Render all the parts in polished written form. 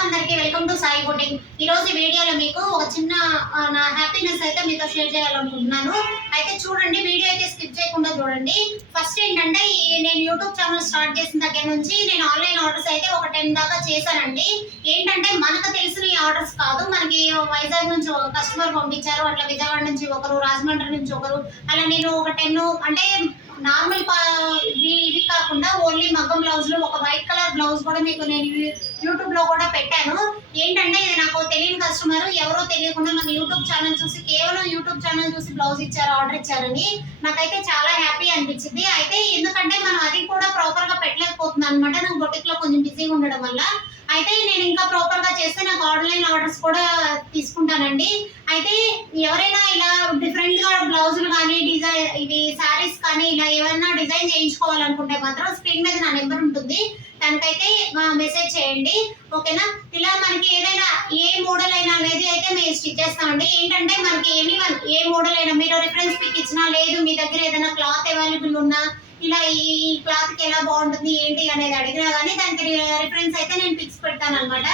అందరికీ welcome to Sai boutique. ఈ రోజు ఈ వీడియోలో మీకు ఒక చిన్న నా హ్యాపీనెస్ అయితే మీతో షేర్ చేయాలనుకుంటున్నాను. అయితే చూడండి, వీడియో అయితే స్కిప్ చేయకుండా చూడండి. ఫస్ట్ ఏంటంటే నేను యూట్యూబ్ ఛానల్ స్టార్ట్ చేసిన దగ్గర నుంచి నేను ఆన్లైన్ ఆర్డర్స్ అయితే ఒక 10 దాకా చేశానండి. ఏంటంటే మనకు తెలిసిన ఈ ఆర్డర్స్ కాదు, మనకి వైజాగ్ నుంచి ఒక కస్టమర్ పంపించారు, అట్లా విజయవాడ నుంచి ఒకరు, రాజమండ్రి నుంచి ఒకరు, అలా నేను ఒక 10 అంటే నార్మల్ ఇవి కాకుండా ఓన్లీ మగ్గం బ్లౌజ్ లో ఒక వైట్ కలర్ బ్లౌజ్ కూడా మీకు నేను యూట్యూబ్ లో కూడా పెట్టాను. ఏంటంటే ఇది నాకు తెలియని కస్టమర్, ఎవరో తెలియకుండా మన యూట్యూబ్ ఛానల్ చూసి, కేవలం యూట్యూబ్ ఛానల్ చూసి బ్లౌజ్ ఇచ్చారు, ఆర్డర్ ఇచ్చారని నాకైతే చాలా హ్యాపీ అనిపించింది. అయితే ఎందుకంటే మనం అది కూడా ప్రాపర్ గా పెట్టలేకపోతున్నాను అనమాట, నాకు బొటిక్ లో కొంచెం బిజీగా ఉండడం వల్ల. అయితే నేను ఇంకా ప్రాపర్ గా చేస్తే నాకు ఆన్లైన్ ఆర్డర్స్ కూడా తీసుకుంటానండి. అయితే ఎవరైనా ఇలా డిఫరెంట్ గా బ్లౌజులు కానీ డిజైన్ ఇవి శారీస్ కానీ ఇలా ఏమైనా డిజైన్ చేయించుకోవాలనుకుంటే మాత్రం స్క్రీన్ మీద నా నెంబర్ ఉంటుంది, దానికైతే మెసేజ్ చేయండి, ఓకేనా. ఇలా మనకి ఏదైనా ఏ మోడల్ అయినా అనేది అయితే మేము స్టిచ్ చేస్తామండి. ఏంటంటే మనకి ఏ మోడల్ అయినా మీరు రిఫరెన్స్ పిక్ ఇచ్చినా, లేదు మీ దగ్గర ఏదైనా క్లాత్ అవైలబుల్ ఉన్నా, ఇలా ఈ క్లాత్ కి ఎలా బాగుంటుంది ఏంటి అనేది అడిగినా కానీ దానికి రిఫరెన్స్ అయితే నేను పిక్స్ పెడతాను అనమాట.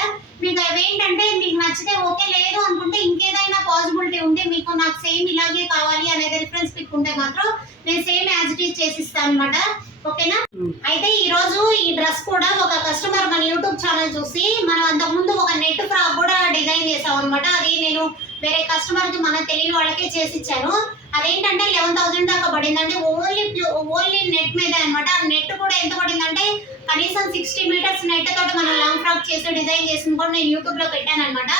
మీకు అవేంటంటే మీకు నచ్చితే ఓకే, లేదు అనుకుంటే ఇంకేదైనా పాసిబిలిటీ ఉంటే మీకు నాకు సేమ్ ఇలాగే కావాలి అనేది రిఫరెన్స్ పిక్ ఉంటే మాత్రం నేను సేమ్ యాజ్ ఇట్ ఈజ్ చేసిస్తాను అనమాట, ఓకేనా. అయితే ఈ రోజు ఈ డ్రెస్ కూడా ఒక కస్టమర్ మన యూట్యూబ్ ఛానల్ చూసి మనం అంతకుముందు ఒక నెట్ ఫ్రాక్ కూడా డిజైన్ చేసాం అనమాట. అది నేను వేరే కస్టమర్ కి మన తెలియని వాళ్ళకే చేసి ఇచ్చాను. అదేంటంటే 11,000 దాకా పడిందంటే ఓన్లీ నెట్ మీద అనమాట. ఆ నెట్ కూడా ఎంత పడిందంటే కనీసం 60 మీటర్స్ నెట్ తోటి మనం లాంగ్ ఫ్రాక్ చేసి డిజైన్ చేసిన కూడా నేను యూట్యూబ్ లో పెట్టాను అనమాట.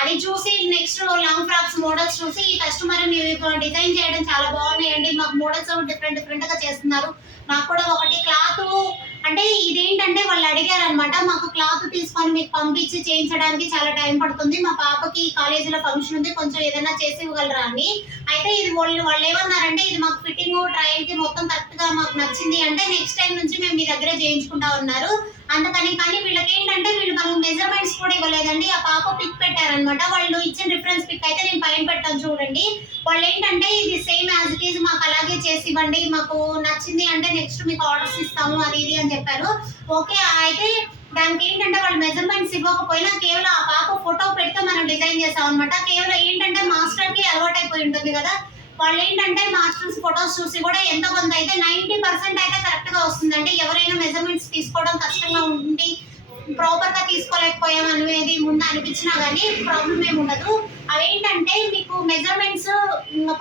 అది చూసి నెక్స్ట్ లాంగ్ ఫ్రాక్స్ మోడల్స్ చూసి ఈ కస్టమర్ మీరు డిజైన్ చేయడం చాలా బాగున్నాయండి, మాకు మోడల్స్ డిఫరెంట్ గా చేస్తున్నారు, నాకు కూడా ఒకటి క్లాత్ అంటే ఇదేంటంటే వాళ్ళు అడిగారు అనమాట, మాకు క్లాత్ తీసుకొని మీకు పంపించి చేయించడానికి చాలా టైం పడుతుంది, మా పాపకి కాలేజీలో ఫంక్షన్ ఉంది, కొంచెం ఏదైనా చేసి ఇవ్వగలరా అని. అయితే ఇది వాళ్ళు ఏమన్నారంటే ఇది మాకు ఫిట్టింగ్ ట్రయల్ కి మొత్తం కరెక్ట్ గా మాకు నచ్చింది అంటే నెక్స్ట్ టైం నుంచి మేము మీ దగ్గరే చేయించుకుంటా ఉన్నారు. అందుకని కానీ వీళ్ళకి ఏంటంటే వీళ్ళు మనకు మెజర్మెంట్స్ కూడా ఇవ్వలేదండి. ఆ పాప పిక్ పెట్టారనమాట, వాళ్ళు ఇచ్చిన రిఫరెన్స్ పిక్ అయితే నేను పైన పెట్టాను చూడండి. వాళ్ళు ఏంటంటే ఇది సేమ్ యాజ్ ఇట్ ఈజ్ మాకు అలాగే చేసి ఇవ్వండి, మాకు నచ్చింది అంటే నెక్స్ట్ మీకు ఆర్డర్స్ ఇస్తాము అది ఇది అని చెప్పారు. ఓకే, అయితే దానికి ఏంటంటే వాళ్ళు మెజర్మెంట్స్ ఇవ్వకపోయినా కేవలం ఆ పాప ఫోటో పెడితే మనం డిజైన్ చేస్తాం అనమాట. కేవలం ఏంటంటే మాస్టర్ కి అలవాటు అయిపోయి ఉంటుంది కదా, వాళ్ళు ఏంటంటే మాస్టర్స్ ఫొటోస్ చూసి కూడా ఎంతో కొంత అయితే 90% అయితే కరెక్ట్ గా వస్తుందండి. ఎవరైనా మెజర్మెంట్స్ తీసుకోవడం కష్టంగా ఉండి ప్రాపర్ గా తీసుకోలేకపోయాం అనేది ముందు అనిపించినా కానీ ప్రాబ్లం ఏమి ఉండదు. అవేంటంటే మీకు మెజర్మెంట్స్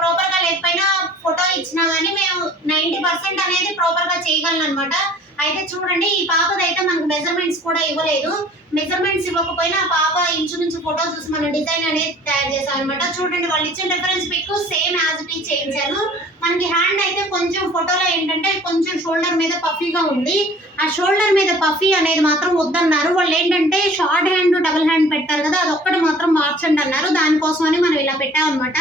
ప్రాపర్ గా లేకపోయినా ఫోటో ఇచ్చినా కానీ మేము 90% అనేది ప్రాపర్ గా చేయగలను అనమాట. అయితే చూడండి, ఈ పాపదైతే మనకు మెజర్మెంట్స్ కూడా ఇవ్వలేదు. మెజర్మెంట్స్ ఇవ్వకపోయినా ఆ పాప ఇంచుమించు ఫోటో చూసి మన డిజైన్ అనేది తయారు చేశాం అనమాట. చూడండి, వాళ్ళు ఇచ్చిన reference pic same as it is చేయించాను. మనకి హ్యాండ్ అయితే కొంచెం ఫోటోలో ఏంటంటే కొంచెం షోల్డర్ మీద పఫీగా ఉంది, ఆ షోల్డర్ మీద పఫీ అనేది మాత్రం వద్దన్నారు. వాళ్ళు ఏంటంటే షార్ట్ హ్యాండ్ డబుల్ హ్యాండ్ పెట్టారు కదా, అది ఒక్కటి మాత్రం మార్చండి అన్నారు. దానికోసమని మనం ఇలా పెట్టాం అనమాట.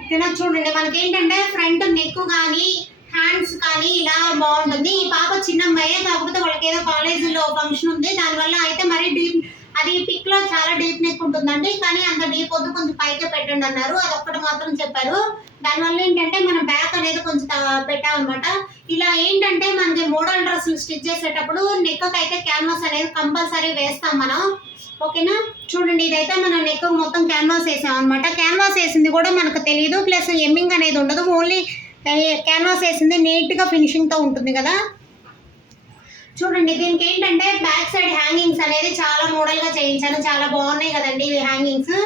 ఓకేనా, చూడండి మనకి ఏంటంటే ఫ్రంట్ నెక్ కానీ హ్యాండ్స్ కానీ ఇలా బాగుంటుంది. ఈ పాప చిన్న అమ్మాయి, కాకపోతే వాళ్ళకి ఏదో కాలేజీలో ఫంక్షన్ ఉంది, దానివల్ల అయితే మరి డీప్ అది పిక్ లో చాలా డీప్ నెక్ ఉంటుందండి, కానీ అంత డీప్ వద్దు, కొంచెం పైకే పెట్టండి అన్నారు. అది ఒక్కటి మాత్రం చెప్పారు. దానివల్ల ఏంటంటే మనం బ్యాక్ అనేది కొంచెం పెట్టామన్నమాట. ఇలా ఏంటంటే మనకి మోడల్ డ్రెస్సులు స్టిచ్ చేసేటప్పుడు నెక్ అయితే క్యాన్వాస్ అనేది కంపల్సరీ వేస్తాం మనం, ఓకేనా. చూడండి, ఇదైతే మనం నెక్ మొత్తం క్యాన్వాస్ వేసాం అనమాట. క్యాన్వాస్ వేసింది కూడా మనకు తెలియదు, ప్లస్ ఎమ్మింగ్ అనేది ఉండదు, ఓన్లీ క్యాన్వాస్ వేసింది నీట్ గా ఫినిషింగ్ తో ఉంటుంది కదా. చూడండి, దీనికి ఏంటంటే బ్యాక్ సైడ్ హ్యాంగింగ్స్ అనేది చాలా మోడల్ గా చేయించాను, చాలా బాగున్నాయి కదండి ఇవి హ్యాంగింగ్స్.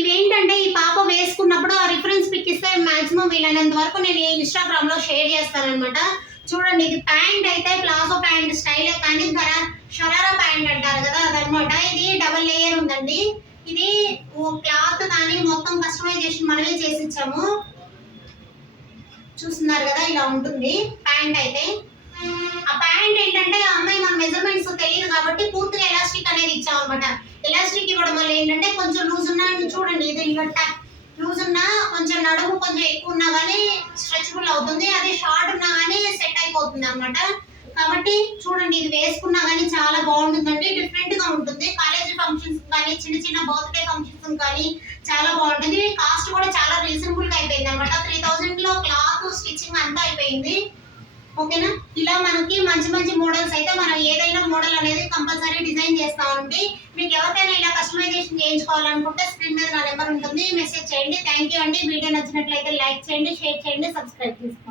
ఇవి ఏంటంటే ఈ పాప వేసుకున్నప్పుడు ఆ రిఫరెన్స్ పిక్ ఇస్తే మాక్సిమం వీలైనంత వరకు నేను ఇన్స్టాగ్రామ్ లో షేర్ చేస్తాను అనమాట. చూడండి, ఇది ప్యాంట్ అయితే ప్లాజో ప్యాంట్ స్టైలే, కానీ షరారా ప్యాంట్ అంటారు కదా అదనమాట. ఇది డబల్ లేయర్ ఉందండి. ఇది క్లాత్ కానీ మొత్తం కస్టమైజేషన్ మనమే చేసి ఇచ్చాము, చూస్తున్నారు కదా ఇలా ఉంటుంది ప్యాంట్ అయితే. ఆ ప్యాంట్ ఏంటంటే అమ్మాయి మన మెజర్మెంట్స్ తెలియదు కాబట్టి పూర్తిగా ఎలాస్టిక్ అనేది ఇచ్చాం అనమాట. ఎలాస్టిక్ ఇవ్వడం వల్ల ఏంటంటే కొంచెం లూజ్ ఉన్నా, చూడండి ఇది లూజ్ ఉన్నా కొంచెం నడుము కొంచెం ఎక్కువ ఉన్నా కానీ స్ట్రెచబుల్ అవుతుంది, అది షార్ట్ ఉన్నా కానీ సెట్ అయిపోతుంది అనమాట. కాబట్టి చూడండి, ఇది వేసుకున్నా కానీ చాలా బాగుంటుందండి, డిఫరెంట్ గా ఉంటుంది. కాలేజీ ఫంక్షన్స్ కానీ చిన్న బర్త్డే ఫంక్షన్స్ కానీ చాలా బాగుంటుంది. కాస్ట్ కూడా చాలా రీజనబుల్ గా అయిపోయింది అనమాట. 3,000 లో క్లాత్ స్టిచ్చింగ్ అంతా అయిపోయింది. ఓకేనా. ఇలా మనకి మంచి మంచి మోడల్స్ అయితే మనం ఏదైనా మోడల్ అనేది కంపల్సరీ డిజైన్ చేస్తామండి. మీకు ఎవరికైనా ఇలా కస్టమైజేషన్ చేయించుకోవాలనుకుంటే స్క్రీన్ మీద నా నెంబర్ ఉంటుంది, మెసేజ్ చేయండి. థ్యాంక్ యూ అండి. వీడియో నచ్చినట్లయితే లైక్ చేయండి, షేర్ చేయండి, సబ్స్క్రైబ్ చేసుకోండి.